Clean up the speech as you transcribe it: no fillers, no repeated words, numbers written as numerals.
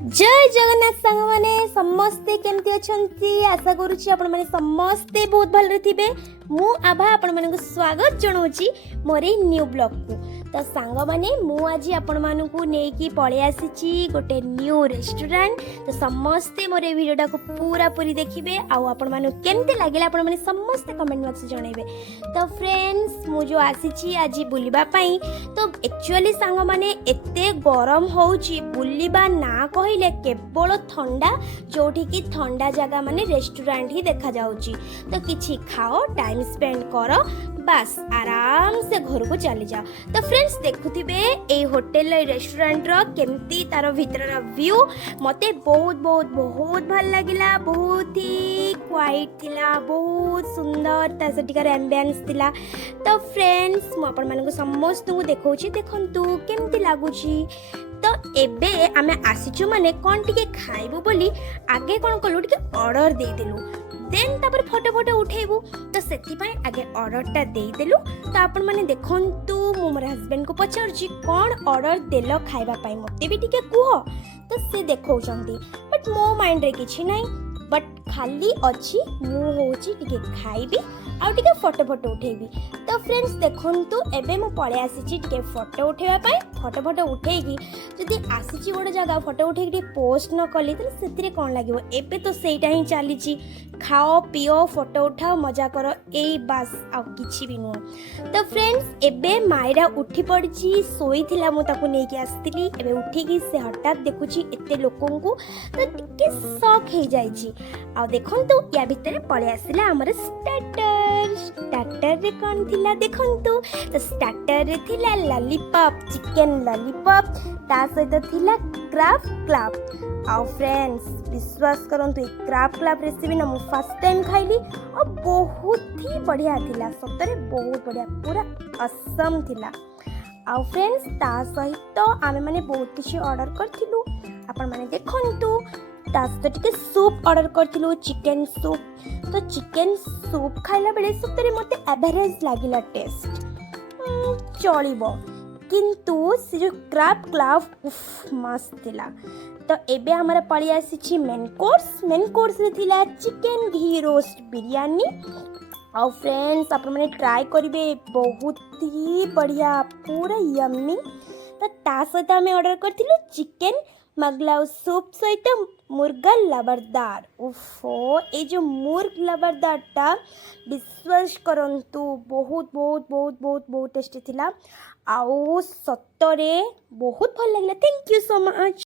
जय जगन्नाथ सांग माने समस्ते केमती अछंती आशा करूची आपण माने समस्ते बहुत भल थिबे। मु आभा आपण मानक स्वागत जणाउची मोरे न्यू ब्लॉग को। तो सांग माने मु आज आपण मानकु नेकी पळे आसीची गोटे न्यू रेस्टोरेंट। तो समस्ते मोरे वीडियोटा को पूरा पूरी देखिबे आउ आपण मानु केमते लागिला आपण माने समस्ते कमेंट बॉक्स जणाइबे। तो फ्रेंड्स मु जो आसीची आज बुलिबा पई तो एक्चुअली सांग माने एते गरम होउची बुलिबा ना कहले केवल ठंडा जोठी की ठंडा जगह माने रेस्टोरेंट ही देखा जाउची। तो किछि खाओ टाइम स्पेंड करो बस आराम से घर को चली जाओ। तो फ्रेंड्स देखुथिबे ए होटल रेस्टोरेंट रो केमती तार भीतर व्यू मते बहुत बहुत बहुत भल लागिला। बहुत ही क्वाइट थिला, बहुत सुंदर ता सेटिकार एम्बियंस थिला। तो फ्रेंड्स मु आपण मानको समस्त को देखौची देखंतु केमती लागुची। तो एबे आमे आसीचु माने कोन टिके खाइबो बोली आगे कोन कलु टिके ऑर्डर दे देलु देन तापर फोटो फोटो उठेबू। तो सेति पय आगे ऑर्डरटा दे देलु। तो आपण माने देखंतु मु मोर हस्बैंड को पचारची कोन ऑर्डर देलो खाइबा पय मते भी टिके कुहो। तो से देखौचंती बट मो माइंड रे किछि नै बट खाली अछि मु होची टिके खाइबी आउ टिके फोटो फोटो उठेबी। तो फ्रेंड्स देखंतु एबे मु पळे आसीची टिके फोटो उठेबा पय फोटो फोटो उठेगी जदि आसीची गोटे जगह फोटो उठेगी पोस्ट न कली तो सेतिरे कोन लागिवो। एबे तो सेटा ही चलीची खाओ पियो फोटो उठाओ मजा करो ए बस आ किछि भी नो। तो फ्रेंड्स एबे मायरा उठी पड़ची सोई थिला मु ताको नेकी आस्तिली एबे उठी की से हठात देखुची एते लोकन को तो टिके शॉक हे जाईची। आ देखंतु या भितरे पळे आसिला हमर स्टार्टर रे कोन थिला देखंतु। तो स्टार्टर रे थिला लॉलीपॉप चिकन लॉलीपॉप ता सहित थिला क्राब क्लब। आ फ्रेंड्स विश्वास करंतु क्राब क्लब रेसिपी ना मु फर्स्ट टाइम खाइली और बहुत ही बढ़िया थिला सतरे बहुत बढ़िया पूरा असम थिला। आ फ्रेंड्स ता सहित आमे माने बहुत किछि ऑर्डर करथिलु आपण माने देखंतु। ता सहित टिके सूप ऑर्डर करथिलु चिकन सूप। तो चिकन सूप खाइला बेले सतरे मते एवरेज लागिला टेस्ट चलिबो किंतु से जो क्राब क्लब उफ मस्त थिला। तो एबे हमारा पड़ी आसी मेन कोर्स रे थिला चिकन घी रोस्ट बिरयानी। और फ्रेंड्स आप मैंने ट्राई करेंगे बहुत ही बढ़िया पूरा यम्मी। तो ता सहित आम ऑर्डर करथिलु चिकन मगलाउ सूप सहित मुर्गा लबरदार। उफो ए जो मुर्ग लबरदार टा विश्वास करंतु बहुत बहुत बहुत बहुत बहुत टेस्टी थिला आउ सतरे बहुत भल लागला। Thank you so much.